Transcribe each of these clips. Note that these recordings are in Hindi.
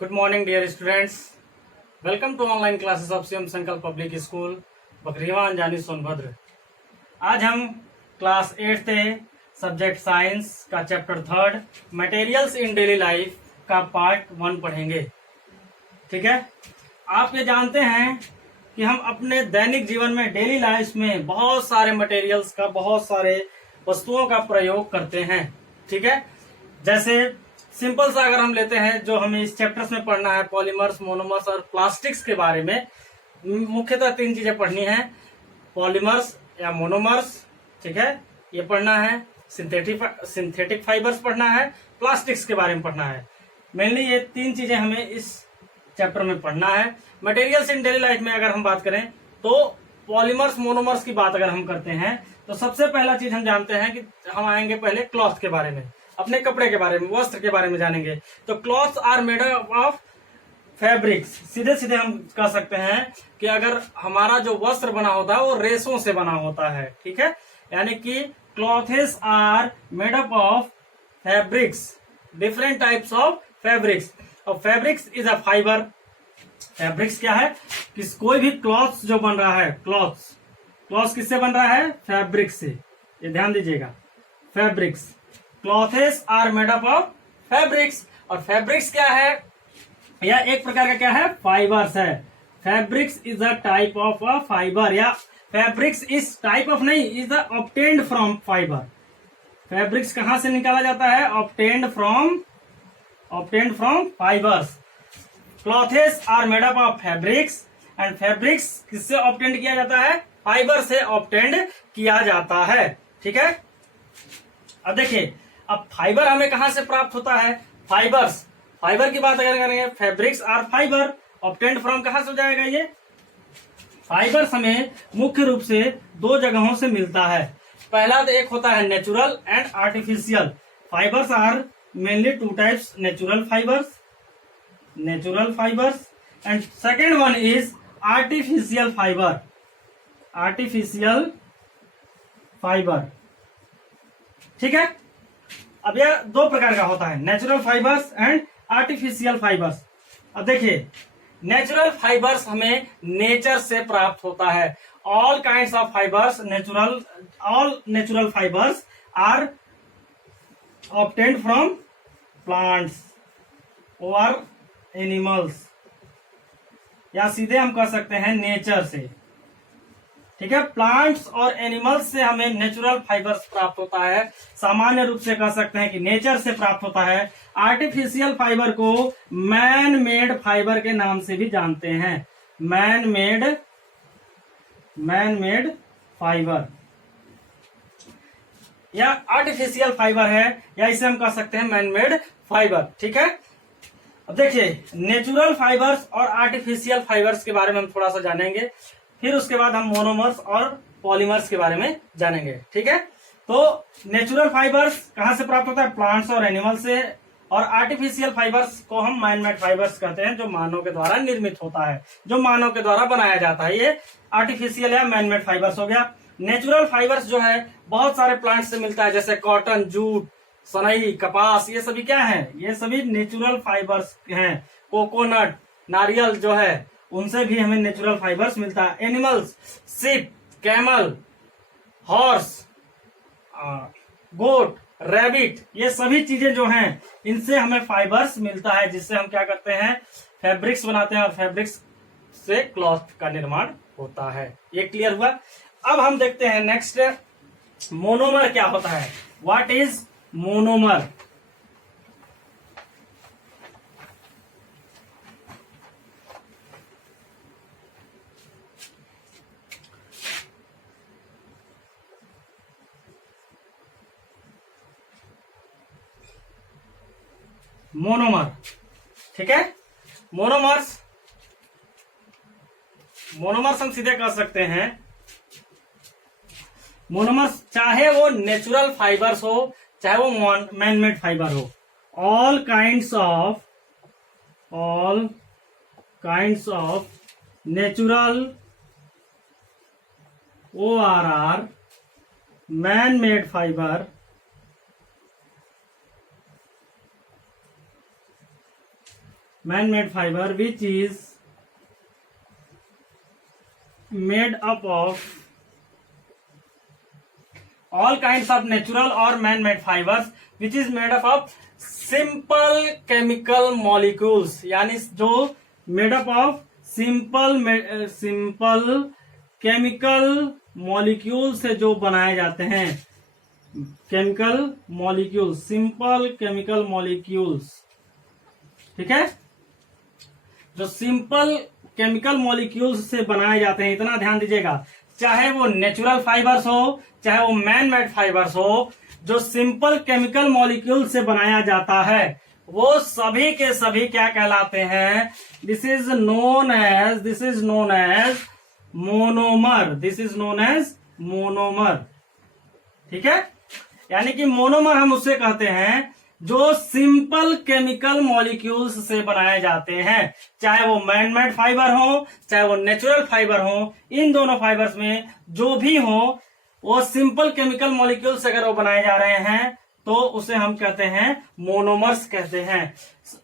Good morning, dear students. Welcome to online classes of CM संकल्प पब्लिक स्कूल बकरीवा अंजानी सोनभद्र। आज हम क्लास 8th सब्जेक्ट साइंस का chapter 3 materials in daily life का पार्ट 1 पढ़ेंगे। ठीक है, आप ये जानते हैं कि हम अपने दैनिक जीवन में डेली लाइफ में बहुत सारे मटेरियल्स का, बहुत सारे वस्तुओं का प्रयोग करते हैं। ठीक है, जैसे सिंपल सा अगर हम लेते हैं, जो हमें इस चैप्टर्स में पढ़ना है, पॉलीमर्स, मोनोमर्स और प्लास्टिक्स के बारे में मुख्यतः 3 चीजें पढ़नी है। पॉलीमर्स या मोनोमर्स, ठीक है, ये पढ़ना है। सिंथेटिक फाइबर्स पढ़ना है। प्लास्टिक्स के बारे में पढ़ना है। मेनली ये 3 चीजें हमें इस चैप्टर में पढ़ना है। मटेरियल्स इन डेली लाइफ में अगर हम बात करें तो पॉलीमर्स, मोनोमर्स की बात अगर हम करते हैं तो सबसे पहला चीज हम जानते हैं कि हम आएंगे पहले क्लॉथ के बारे में, अपने कपड़े के बारे में, वस्त्र के बारे में जानेंगे। तो clothes are made of fabrics. सीधे सीधे हम कह सकते हैं कि अगर हमारा जो वस्त्र बना होता है वो रेशों से बना होता है। ठीक है, यानी कि clothes are made up of fabrics, different types of fabrics. और fabrics is a fibre. Fabrics क्या है कि कोई भी क्लॉथ्स जो बन रहा है, क्लॉथ्स किससे बन रहा है? फैब्रिक से। ये ध्यान दीजिएगा, fabrics. Clothes are made up of fabrics. और फैब्रिक्स क्या है? यह एक प्रकार का क्या है? फाइबर्स है। Fabrics is a type of a fibre, या फैब्रिक्स इज टाइप ऑफ नहीं, is obtained from fibre. Fabrics कहां से निकाला जाता है? Obtained from fibres. Clothes are made up of fabrics and fabrics किससे ऑब्टेन्ड किया जाता है? फाइबर से ऑब्टेन्ड किया जाता है। ठीक है, अब देखिए, अब फाइबर हमें कहां से प्राप्त होता है? फाइबर की बात अगर करेंगे, fabrics are fibre, obtained from कहां से हो जाएगा? ये फाइबर्स हमें मुख्य रूप से 2 जगहों से मिलता है। पहला तो एक होता है natural and artificial. Fibres are mainly 2 types, natural fibres and second one is artificial fibre. ठीक है, अब यह 2 प्रकार का होता है, natural fibres and artificial fibres. अब देखिए, नेचुरल फाइबर्स हमें नेचर से प्राप्त होता है। All kinds of fibres, all natural fibres are obtained from plants और एनिमल्स, या सीधे हम कह सकते हैं नेचर से। ठीक है, प्लांट्स और एनिमल्स से हमें नेचुरल फाइबर्स प्राप्त होता है। सामान्य रूप से कह सकते हैं कि नेचर से प्राप्त होता है। आर्टिफिशियल फाइबर को मैन मेड फाइबर के नाम से भी जानते हैं। मैन मेड फाइबर या आर्टिफिशियल फाइबर है, या इसे हम कह सकते हैं मैन मेड फाइबर। ठीक है, अब देखिए, नेचुरल फाइबर्स और आर्टिफिशियल फाइबर्स के बारे में हम थोड़ा सा जानेंगे, फिर उसके बाद हम मोनोमर्स और पॉलीमर्स के बारे में जानेंगे। ठीक है, तो नेचुरल फाइबर्स कहां से प्राप्त होता है? प्लांट्स और एनिमल से। और आर्टिफिशियल फाइबर्स को हम मैन मेड फाइबर्स कहते हैं, जो मानव के द्वारा निर्मित होता है, जो मानव के द्वारा बनाया जाता है। ये आर्टिफिशियल या मैन मेड फाइबर्स हो गया। नेचुरल फाइबर्स जो है बहुत सारे प्लांट से मिलता है, जैसे कॉटन, जूट, सनई, कपास, ये सभी क्या है? ये सभी नेचुरल फाइबर्स हैं। कोकोनट, नारियल जो है, उनसे भी हमें नेचुरल फाइबर्स मिलता है। एनिमल्स, शिप, कैमल, हॉर्स, गोट, रैबिट, ये सभी चीजें जो हैं, इनसे हमें फाइबर्स मिलता है, जिससे हम क्या करते हैं? फैब्रिक्स बनाते हैं, और फैब्रिक्स से क्लॉथ का निर्माण होता है। ये क्लियर हुआ? अब हम देखते हैं नेक्स्ट, मोनोमर क्या होता है। What is monomer? मोनोमर, ठीक है, मोनोमर्स हम सीधे कह सकते हैं, मोनोमर्स चाहे वो नेचुरल फाइबर्स हो, चाहे वो मैन मेड फाइबर हो, all kinds of natural ORR man made fibre man made fibre which is made up of all kinds of natural or man-made fibers which is made up of simple chemical molecules, यानी जो made up of simple chemical molecule से जो बनाए जाते हैं, chemical molecules, simple chemical molecules, ठीक है, जो सिंपल केमिकल मॉलिक्यूल्स से बनाए जाते हैं। इतना ध्यान दीजिएगा, चाहे वो नेचुरल फाइबर्स हो चाहे वो मैन मेड फाइबर्स हो, जो सिंपल केमिकल मॉलिक्यूल से बनाया जाता है वो सभी के सभी क्या कहलाते हैं? This is known as monomer. This is known as monomer, ठीक है। यानी कि मोनोमर हम उससे कहते हैं जो सिंपल केमिकल मॉलिक्यूल्स से बनाए जाते हैं, चाहे वो मैन मेड फाइबर हो चाहे वो नेचुरल फाइबर हो। इन दोनों फाइबर्स में जो भी हो वो सिंपल केमिकल मॉलिक्यूल्स अगर वो बनाए जा रहे हैं तो उसे हम कहते हैं मोनोमर्स कहते हैं।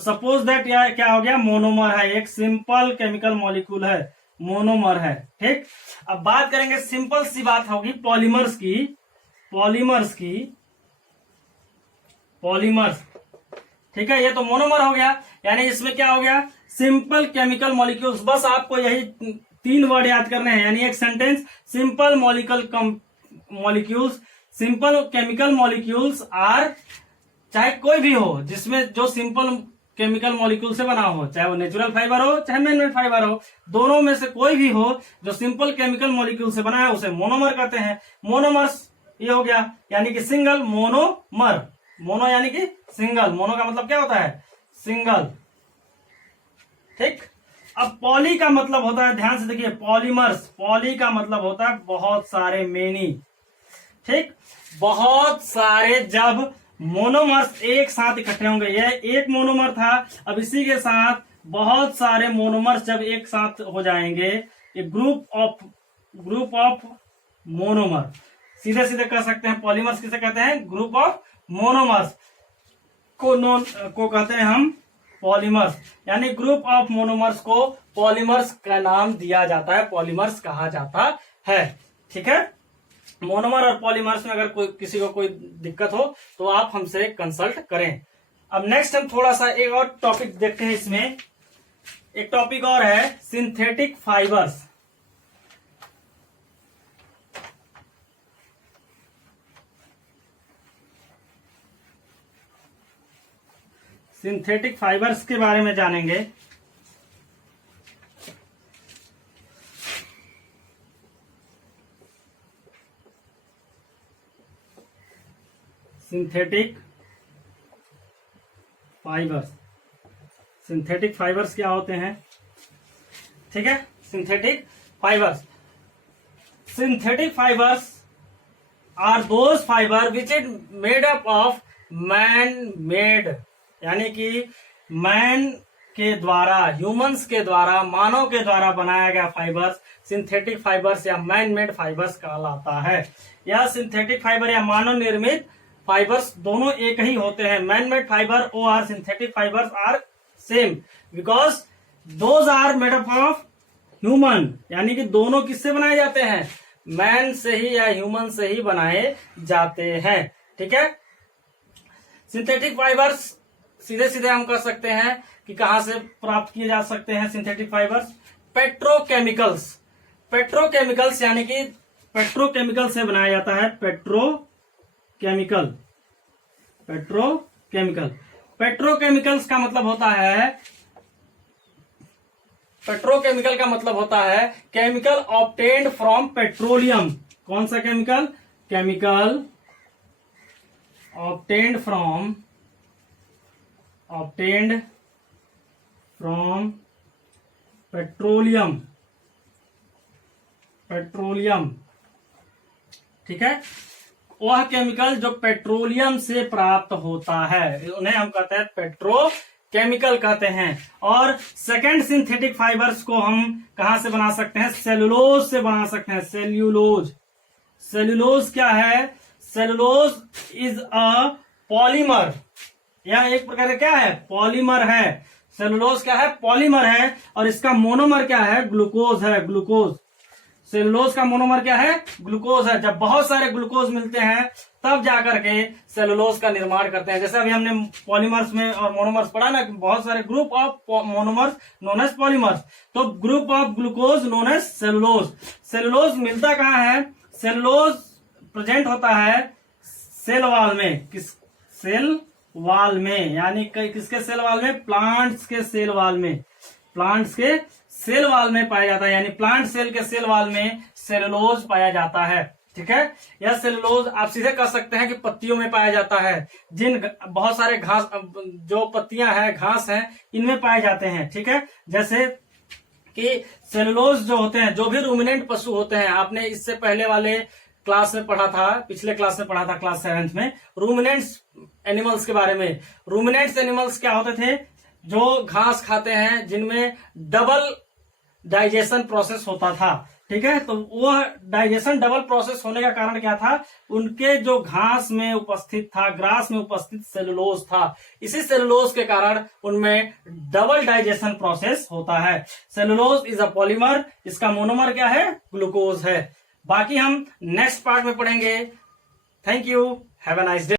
सपोज दैट या क्या हो गया, मोनोमर है, एक सिंपल केमिकल मॉलिक्यूल है, मोनोमर है, ठीक। अब बात करेंगे, सिंपल सी बात होगी पॉलीमर्स ठीक है। ये तो मोनोमर हो गया, यानी इसमें क्या हो गया, सिंपल केमिकल मॉलिक्यूल्स। बस आपको यही 3 वर्ड याद करने हैं, यानी एक sentence, simple molecules, simple chemical molecules are, चाहे कोई भी हो जिसमें जो सिंपल केमिकल मॉलिक्यूल से बना हो, चाहे वो नेचुरल फाइबर हो चाहे मैन मेड फाइबर हो, दोनों में से कोई भी हो जो सिंपल केमिकल मॉलिक्यूल से बना है उसे मोनोमर कहते हैं। मोनोमर्स ये हो गया, यानी कि सिंगल मोनोमर। मोनो यानी कि सिंगल, मोनो का मतलब क्या होता है, सिंगल, ठीक। अब पॉली का मतलब होता है, ध्यान से देखिए, पॉलीमर्स, पॉली का मतलब होता है बहुत सारे, मेनी, ठीक, बहुत सारे। जब मोनोमर्स एक साथ इकट्ठे होंगे, यह एक मोनोमर था, अब इसी के साथ बहुत सारे मोनोमर्स जब एक साथ हो जाएंगे, ये ग्रुप ऑफ मोनोमर, सीधे सीधे कह सकते हैं पॉलीमर्स किसे कहते हैं, ग्रुप ऑफ मोनोमर्स को कहते हैं हम पॉलीमर्स, यानी ग्रुप ऑफ मोनोमर्स को पॉलीमर्स का नाम दिया जाता है, पॉलीमर्स कहा जाता है, ठीक है। मोनोमर और पॉलीमर्स में अगर किसी को कोई दिक्कत हो तो आप हमसे कंसल्ट करें। अब नेक्स्ट हम थोड़ा सा एक और टॉपिक देखते हैं, इसमें एक टॉपिक और है सिंथेटिक फाइबर्स। सिंथेटिक फाइबर्स के बारे में जानेंगे। सिंथेटिक फाइबर्स क्या होते हैं, ठीक है। Synthetic fibres are those fibre which is made up of man made, यानी कि मैन के द्वारा, ह्यूमंस के द्वारा, मानव के द्वारा बनाया गया फाइबर्स सिंथेटिक फाइबर्स या मैन मेड फाइबर्स कहलाता है। या सिंथेटिक फाइबर या मानव निर्मित फाइबर्स दोनों एक ही होते हैं। मैन मेड फाइबर और synthetic fibres are same because those are made up of human, यानी कि दोनों किससे बनाए जाते हैं, मैन से ही या ह्यूमन से ही बनाए जाते हैं, ठीक है। सिंथेटिक फाइबर्स सीधे सीधे हम कर सकते हैं कि कहां से प्राप्त किए जा सकते हैं सिंथेटिक फाइबर्स, पेट्रोकेमिकल्स, यानी कि पेट्रोकेमिकल से बनाया जाता है, पेट्रोकेमिकल्स का मतलब होता है, पेट्रोकेमिकल का मतलब होता है केमिकल ऑब्टेन्ड फ्रॉम पेट्रोलियम। कौन सा chemical, chemical obtained from petroleum, ठीक है। वह केमिकल जो पेट्रोलियम से प्राप्त होता है उन्हें हम कहते हैं पेट्रोकेमिकल कहते हैं। और सेकेंड सिंथेटिक फाइबर्स को हम कहां से बना सकते हैं, सेलुलोज से बना सकते हैं। सेलुलोज क्या है, सेलुलोज इज अ पॉलीमर, यह एक प्रकार का क्या है, पॉलीमर है। सेलुलोज क्या है? पॉलीमर है। और इसका मोनोमर क्या है? ग्लूकोज है, ग्लूकोज। सेलुलोज का मोनोमर क्या है? ग्लूकोज है। जब बहुत सारे ग्लूकोज मिलते हैं तब जाकर के सेलुलोज का निर्माण करते हैं। जैसे अभी हमने पॉलीमर्स में और मोनोमर्स पढ़ा ना, बहुत सारे group of monomers known as polymers, तो group of glucose known as cellulose. Cellulose मिलता कहाँ है? सेलुलोज प्रेजेंट होता है सेल वॉल में। किस सेल वॉल में? यानी किसके सेल वॉल में? प्लांट्स के सेल वॉल में। प्लांट्स के सेल वॉल में पाया जाता है, यानी प्लांट सेल के सेल वॉल में सेलुलोज पाया जाता है। ठीक है, यह सेलुलोज आप सीधे कह सकते हैं कि पत्तियों में पाया जाता है। जिन बहुत सारे घास, जो पत्तियां हैं, घास हैं, इनमें पाए जाते हैं। ठीक है, जैसे कि सेलुलोज जो होते हैं, जो भी रूमिनेंट पशु होते हैं, आपने इससे पहले वाले क्लास में पढ़ा था, पिछले क्लास में पढ़ा था, क्लास 7th में, रूमिनेंट्स एनिमल्स के बारे में। रूमिनेंट्स एनिमल्स क्या होते थे? जो घास खाते हैं, जिनमें डबल डाइजेशन प्रोसेस होता था। ठीक है, तो वो डाइजेशन डबल प्रोसेस होने का कारण क्या था? उनके जो घास में उपस्थित था, ग्रास में उपस्थित सेलुलोज था। इसी सेलुलोज के कारण उनमें डबल डाइजेशन प्रोसेस होता है। Cellulose is a polymer. इसका मोनोमर क्या है? ग्लूकोज है। बाकी हम नेक्स्ट पार्ट में पढ़ेंगे। Thank you, have a nice day.